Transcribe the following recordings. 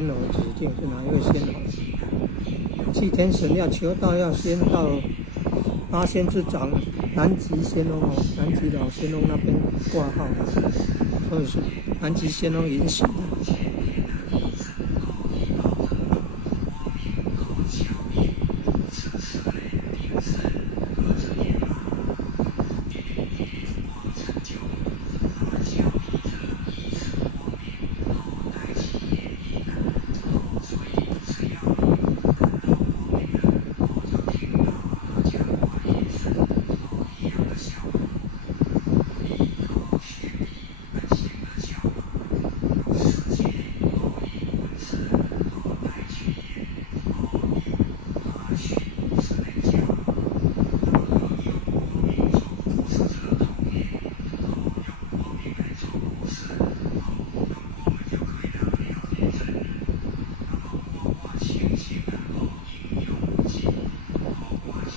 仙猴指定是哪一位仙猴？祭天神要求道要先到八仙之长南极仙翁南极老仙翁那边挂号，所以是南极仙翁允许的。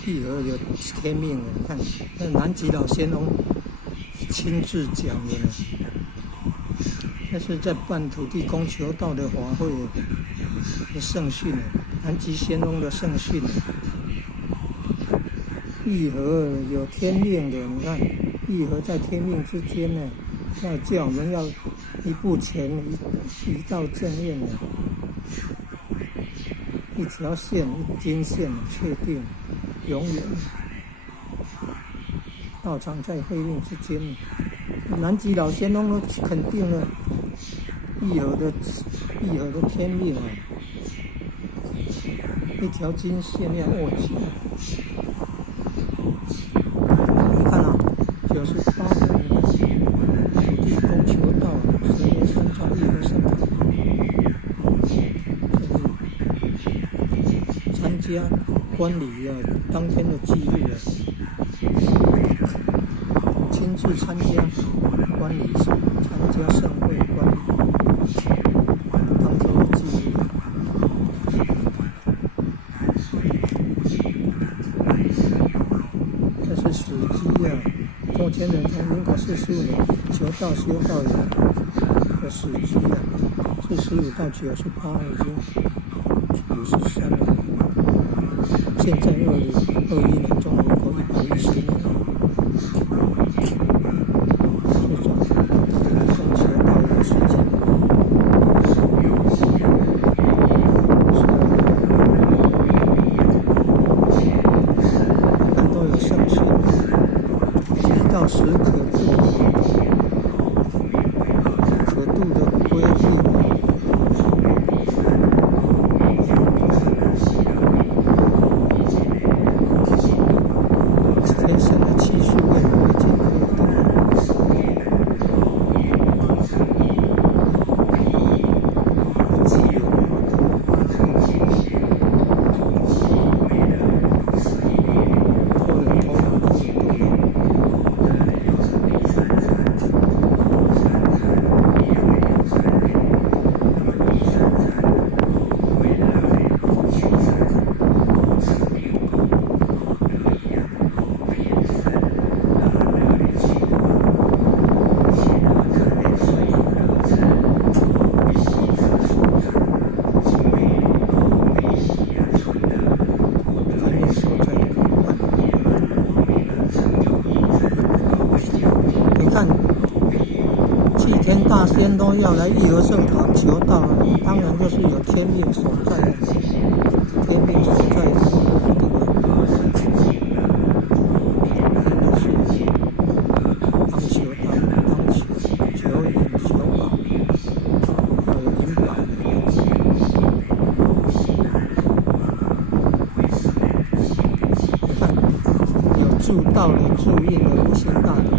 玉儿有天命了，看那南极老仙翁亲自讲的，那是在办土地公求道的法会的圣训，南极仙翁的圣训。玉儿有天命的，你看玉儿在天命之间呢，要叫我们要一步前一道正面的，一条线一经线确定。永远道场在会命之间，南极老仙翁都肯定了玉儿的天命啊，一条金线要握紧。你看啊，98年土地公求道，12月3号玉儿上堂，就是参加观礼啊，当天的记录啊，亲自参加观礼，参加盛会观礼，当天的记录。这是史记啊，周前人从民国45年求道修道人的史记啊，45到98已经53年。现在2021年，中华民国110年了。这种公求道的事情，你看都有圣训，几道时可度的规定。天神的气数也未见可以度，自由托人头脑可以度。你看，祭天大仙都要来玉儿圣堂求道了，当然就是有天命所在的，天命所在才能度啊。真的是当求道，当求银求宝，要有银宝。你看，有助道的助印的无限大德。